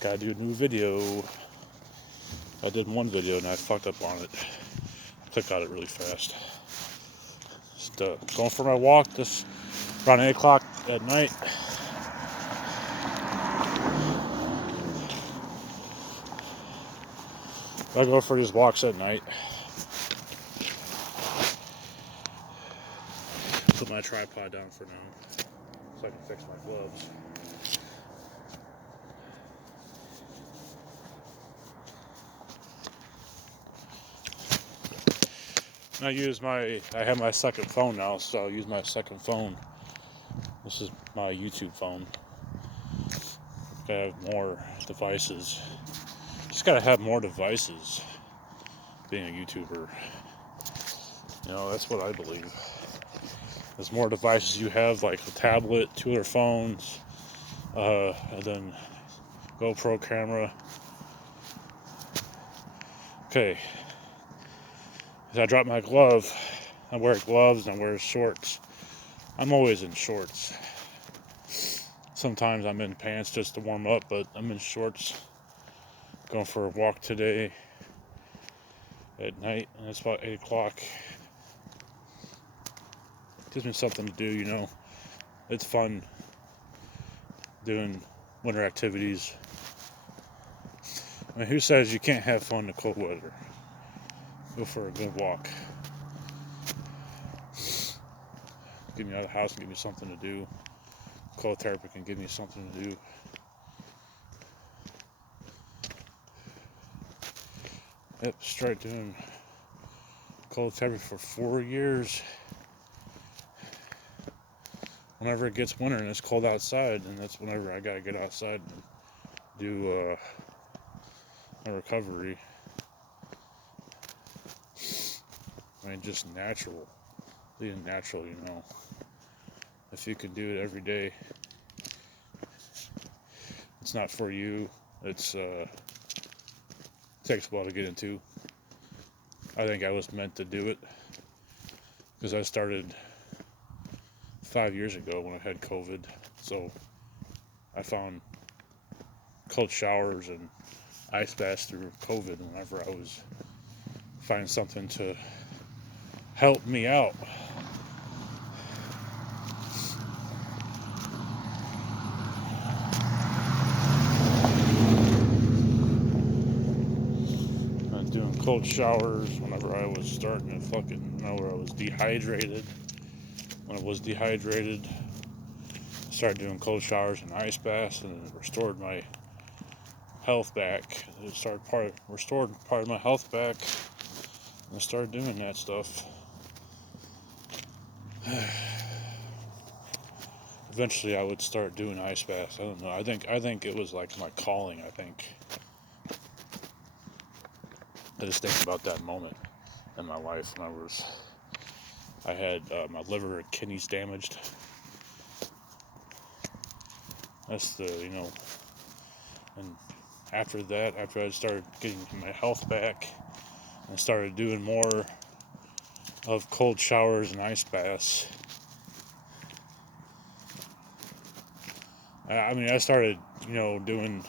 Gotta do a new video. I did one video and I fucked up on it. I clicked on it really fast. Just going for my walk this around 8 o'clock at night. I go for these walks at night. Put my tripod down for now so I can fix my gloves. I have my second phone now, so I'll use my second phone. This is my YouTube phone. Gotta have more devices. Just gotta have more devices being a YouTuber. You know, that's what I believe. There's more devices you have, like a tablet, 2 other phones, and then GoPro camera. Okay. I dropped my glove. I wear gloves and I wear shorts. I'm always in shorts. Sometimes I'm in pants just to warm up, but I'm in shorts. Going for a walk today at night, and it's about 8 o'clock. Gives me something to do, you know. It's fun doing winter activities. I mean, who says you can't have fun in cold weather? Go for a good walk. Get me out of the house and give me something to do. Cold therapy can give me something to do. Yep, started doing cold therapy for 4 years. Whenever it gets winter and it's cold outside, and that's whenever I gotta get outside and do a recovery. I mean, just natural, being natural, you know. If you can do it every day, it's not for you. It's takes a while to get into. I think I was meant to do it because I started 5 years ago when I had COVID. So I found cold showers and ice baths through COVID whenever I was finding something to help me out. Doing cold showers whenever I was starting to fucking know where I was dehydrated. When I was dehydrated, I started doing cold showers and ice baths, and it restored my health back. Restored part of my health back, and I started doing that stuff. Eventually, I would start doing ice baths. I don't know. I think it was like my calling. I think. I just think about that moment in my life when I had my liver and kidneys damaged. That's and after that, after I started getting my health back, I started doing more of cold showers and ice baths. I started, doing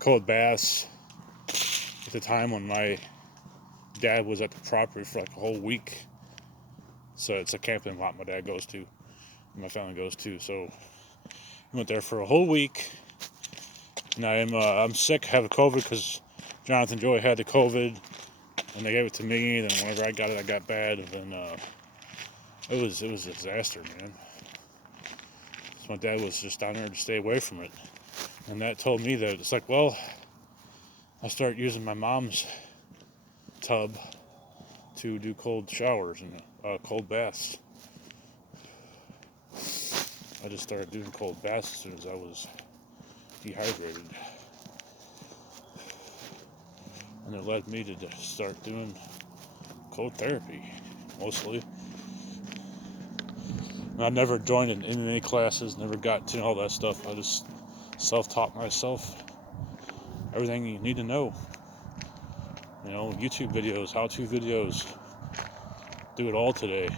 cold baths at the time when my dad was at the property for like a whole week. So it's a camping lot my dad goes to, and my family goes to. So I went there for a whole week. And I'm sick, have COVID because Jonathan Joy had the COVID, and they gave it to me. Then whenever I got it, I got bad, and then it was a disaster, man. So my dad was just down there to stay away from it, and that told me that it's like, well, I start using my mom's tub to do cold showers and cold baths. I just started doing cold baths as soon as I was dehydrated. And it led me to start doing cold therapy, mostly. And I never joined in MMA classes, never got to all that stuff. I just self-taught myself everything you need to know. YouTube videos, how-to videos. Do it all today.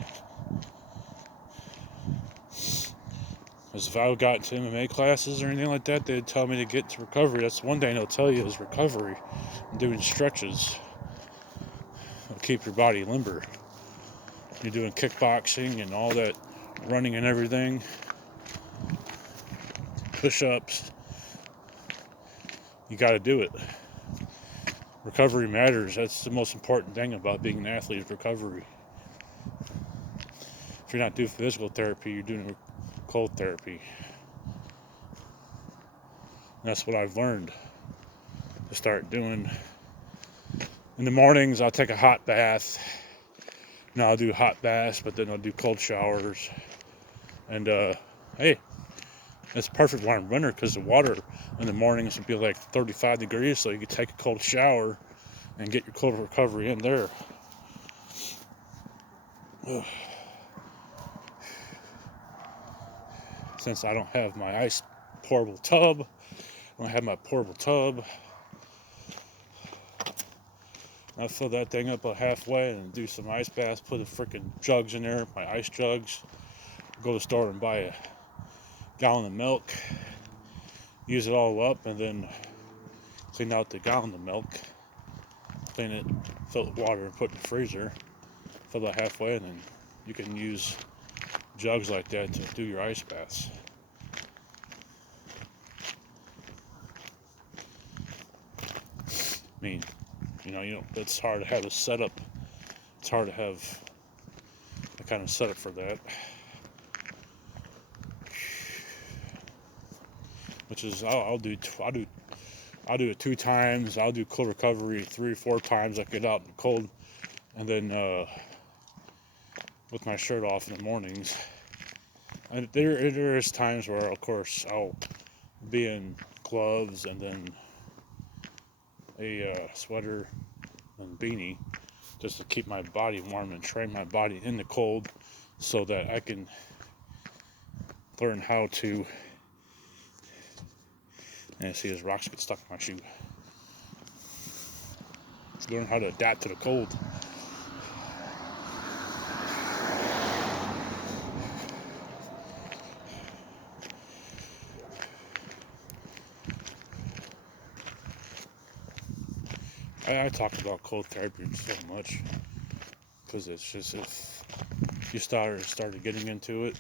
Because if I got into MMA classes or anything like that, they'd tell me to get to recovery. That's one thing they'll tell you is recovery. And doing stretches will keep your body limber. You're doing kickboxing and all that running and everything, push-ups. You got to do it. Recovery matters. That's the most important thing about being an athlete is recovery. If you're not doing physical therapy, you're doing cold therapy. And that's what I've learned to start doing. In the mornings, I'll take a hot bath. Now I'll do hot baths, but then I'll do cold showers. And hey, it's perfect when I'm running because the water in the mornings will be like 35 degrees, so you can take a cold shower and get your cold recovery in there. Since I don't have my ice portable tub, I have my portable tub. I fill that thing up halfway and do some ice baths, put the freaking jugs in there, my ice jugs. Go to the store and buy a gallon of milk, use it all up, and then clean out the gallon of milk, clean it, fill it with water, and put it in the freezer. Fill that halfway, and then you can use jugs like that to do your ice baths. I mean, it's hard to have a setup. It's hard to have a kind of setup for that. Which is, I'll do it 2 times. I'll do cold recovery 3 or 4 times. I get out in the cold, and then with my shirt off in the mornings. And there is times where, of course, I'll be in gloves and then a sweater and beanie just to keep my body warm and train my body in the cold so that I can learn how to, and see his rocks get stuck in my shoe, learn how to adapt to the cold. I talk about cold therapy so much because it's just, if you started getting into it,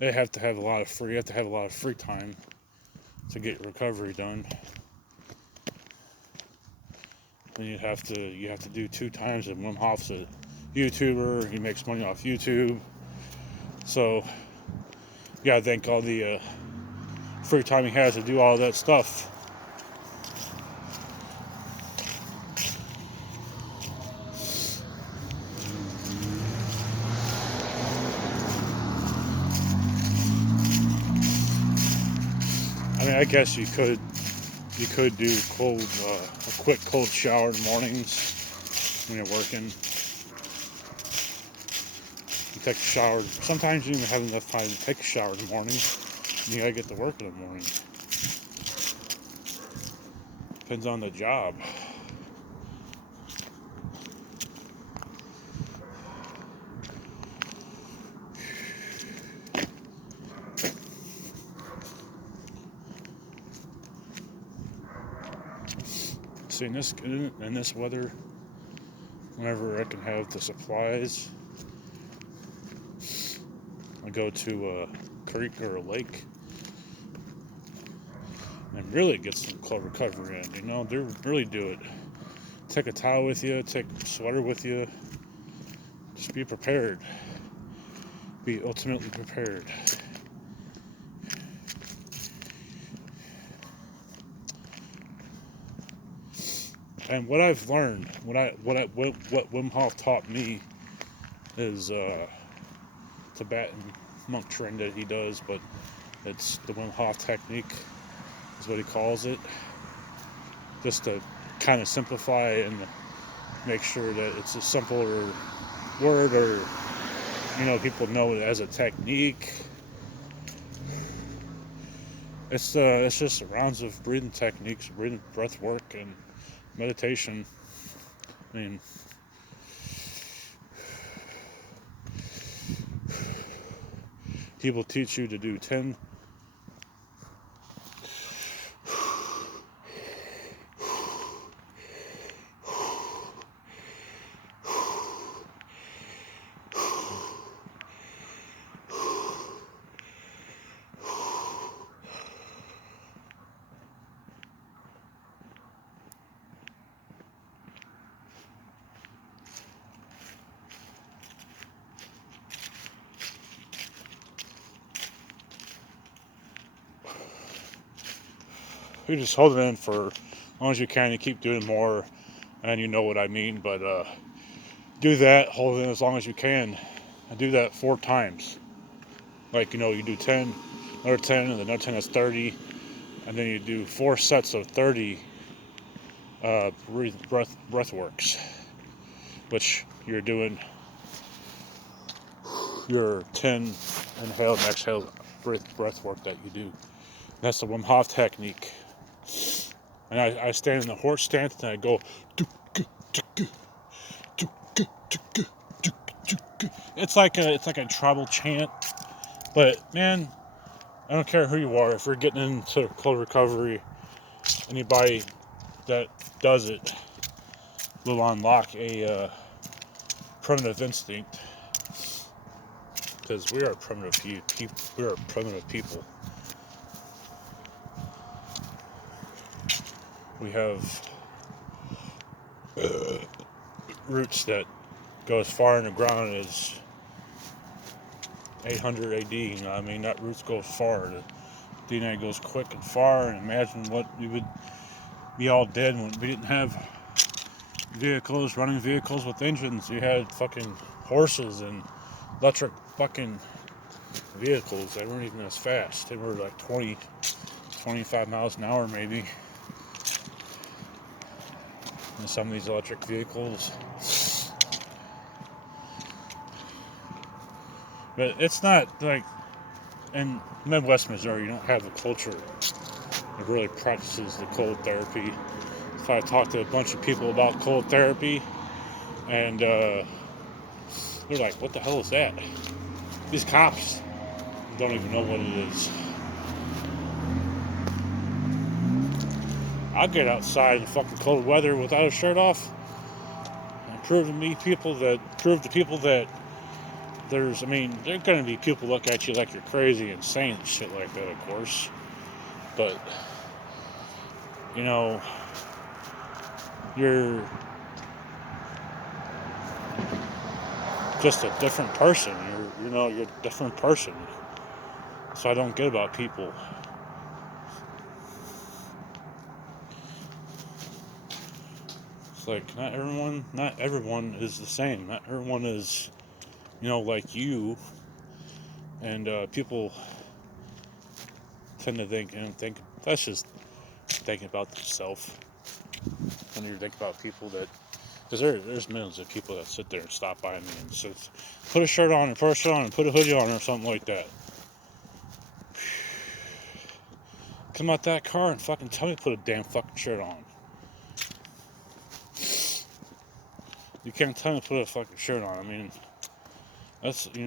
you have to have a lot of free time to get recovery done. And you have to do 2 times. And Wim Hof's a YouTuber. He makes money off YouTube. So you gotta thank all the free time he has to do all that stuff. I mean, I guess you could do a quick cold shower in the mornings when you're working. You take a shower. Sometimes you don't even have enough time to take a shower in the morning. You gotta get to work in the morning. Depends on the job. See, in this weather, whenever I can have the supplies, I go to a creek or a lake and really get some cold recovery in. Really do it. Take a towel with you, take a sweater with you. Just be prepared. Be ultimately prepared. And what I've learned, what Wim Hof taught me is Tibetan monk training that he does, but it's the Wim Hof technique is what he calls it. Just to kind of simplify and make sure that it's a simpler word, or people know it as a technique. It's just rounds of breathing techniques, breath work, and meditation. I mean, people teach you to do 10. You just hold it in for as long as you can. You keep doing more, and you know what I mean. But do that, hold it in as long as you can, and do that 4 times. Like, you do 10, another 10, and another 10 is 30, and then you do 4 sets of 30 breath works, which you're doing your 10 inhale and exhale breath work that you do. That's the Wim Hof technique. And I stand in the horse stance and I go. It's like a tribal chant, but man, I don't care who you are. If you're getting into cold recovery, anybody that does it will unlock a primitive instinct, because we are primitive people. We are primitive people. We have roots that go as far in the ground as 800 AD. I mean, that roots go far. The DNA goes quick and far. And imagine what we would be all dead when we didn't have running vehicles with engines. You had fucking horses and electric fucking vehicles. They weren't even as fast. They were like 20, 25 miles an hour maybe. And some of these electric vehicles. But it's not like in Midwest Missouri, you don't have a culture that really practices the cold therapy. If I talk to a bunch of people about cold therapy, and they're like, what the hell is that? These cops don't even know what it is. I'll get outside in fucking cold weather without a shirt off and prove to people that there's going to be people look at you like you're crazy, insane, and shit like that, of course. But, you're just a different person. You're a different person. So I don't get about people. It's like not everyone is the same. Not everyone is, like you. And people tend to think that's just thinking about themselves. When you think about people that, because there's millions of people that sit there and stop by me and says, put a shirt on and put a hoodie on or something like that. Come out that car and fucking tell me to put a damn fucking shirt on. You can't tell me to put a fucking shirt on. I mean, that's, I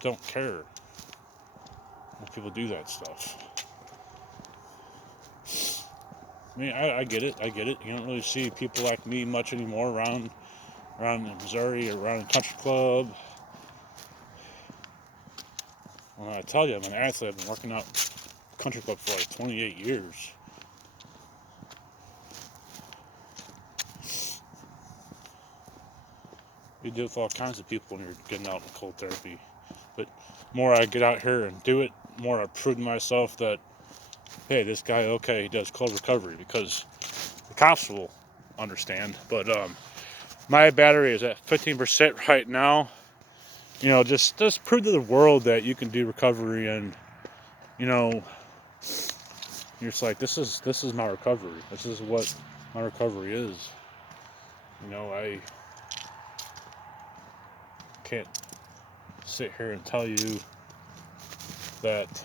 don't care when people do that stuff. I mean, I get it. You don't really see people like me much anymore around Missouri or around the country club. Well, I tell you, I'm an athlete. I've been working out country club for like 28 years. You deal with all kinds of people when you're getting out in cold therapy. But more I get out here and do it, more I prove to myself that, hey, this guy, okay, he does cold recovery, because the cops will understand. But my battery is at 15% right now. Just prove to the world that you can do recovery, and you're just like, this is my recovery. This is what my recovery is. I can't sit here and tell you that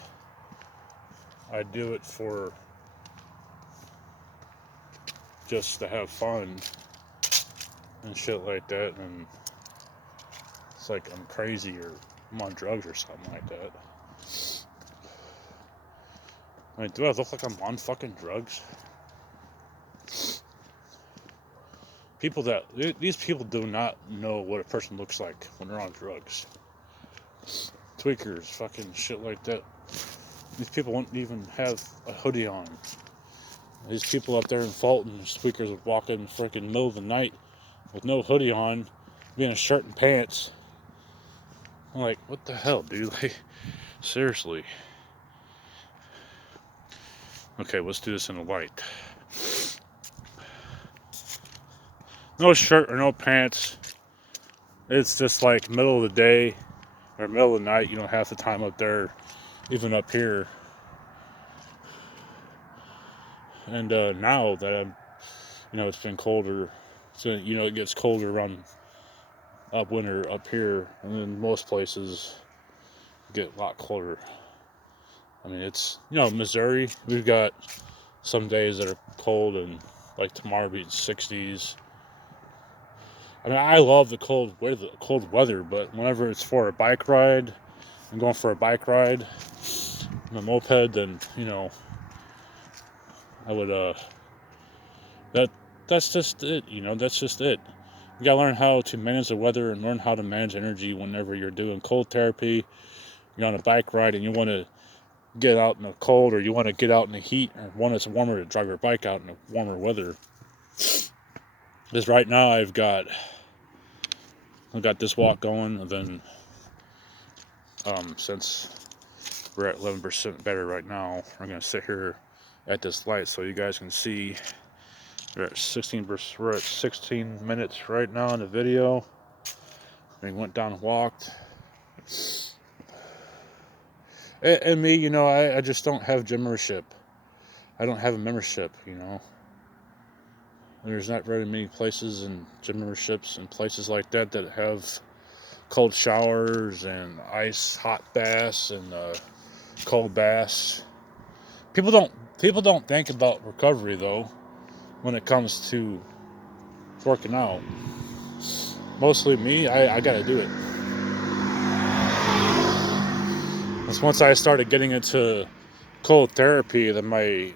I do it for just to have fun and shit like that, and It's like I'm crazy or I'm on drugs or something like that. I mean, do I look like I'm on fucking drugs? These people do not know what a person looks like when they're on drugs. Tweakers, fucking shit like that. These people wouldn't even have a hoodie on. These people up there in Fulton, tweakers would walk in the freaking middle of the night with no hoodie on, be in a shirt and pants. I'm like, what the hell, dude? Like, seriously. Okay, let's do this in the light. No shirt or no pants. It's just like middle of the day or middle of the night, half the time up there, even up here. And now that I'm, it's been colder, so it gets colder around up winter up here, and then most places get a lot colder. I mean, it's Missouri. We've got some days that are cold, and like tomorrow be 60s. I mean, I love the cold weather, but whenever it's for a bike ride, I'm going for a bike ride, on a moped, then I would that's just it. That's just it. You gotta learn how to manage the weather and learn how to manage energy whenever you're doing cold therapy. You're on a bike ride and you want to get out in the cold, or you want to get out in the heat, or one that's warmer to drive your bike out in the warmer weather. Because right now I've got this walk going, and then since we're at 11% better right now, I'm gonna sit here at this light so you guys can see. We're at 16 minutes right now in the video. We went down and walked. And me, I just don't have gym membership. I don't have a membership, There's not very many places and gym memberships and places like that have cold showers and hot baths and cold baths. People don't think about recovery though when it comes to working out. Mostly me, I gotta do it. Once I started getting into cold therapy, then my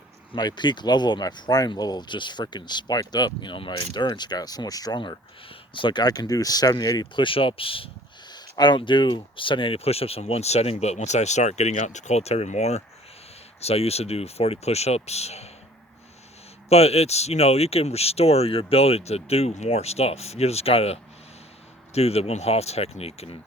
peak level, my prime level just freaking spiked up. My endurance got so much stronger. It's like I can do 70, 80 push-ups. I don't do 70, 80 push-ups in one setting, but once I start getting out into cold therapy more, so I used to do 40 push-ups. But it's, you can restore your ability to do more stuff. You just gotta do the Wim Hof technique and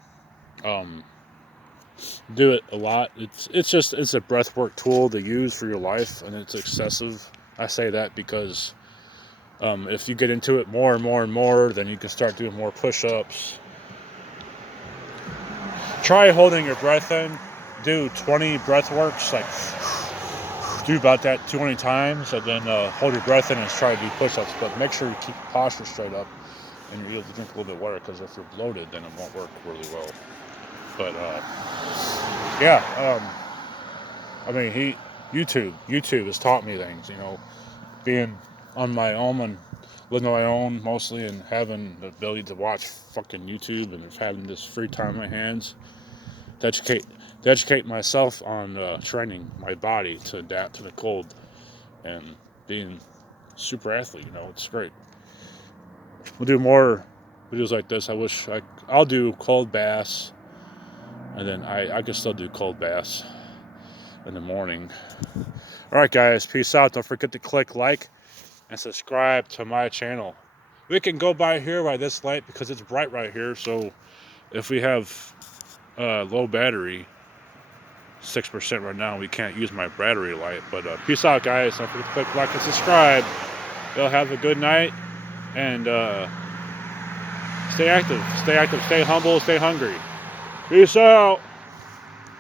do it a lot. It's a breathwork tool to use for your life, and it's excessive. I say that because if you get into it more and more and more, then you can start doing more push-ups. Try holding your breath in. Do 20 breath works, like do about that 20 times, and then hold your breath in and try to do push-ups. But make sure you keep your posture straight up, and you're able to drink a little bit of water, because if you're bloated, then it won't work really well. But I mean, YouTube has taught me things. Being on my own and living on my own mostly, and having the ability to watch fucking YouTube, and having this free time in my hands to educate myself on training my body to adapt to the cold and being super athlete. It's great. We'll do more videos like this. I'll do cold baths, and then I can still do cold baths in the morning. Alright guys, peace out. Don't forget to click like and subscribe to my channel. We can go by here by this light because it's bright right here, so if we have low battery, 6% right now, we can't use my battery light. But peace out guys. Don't forget to click like and subscribe. Y'all have a good night, and stay active, stay humble, stay hungry. Peace out.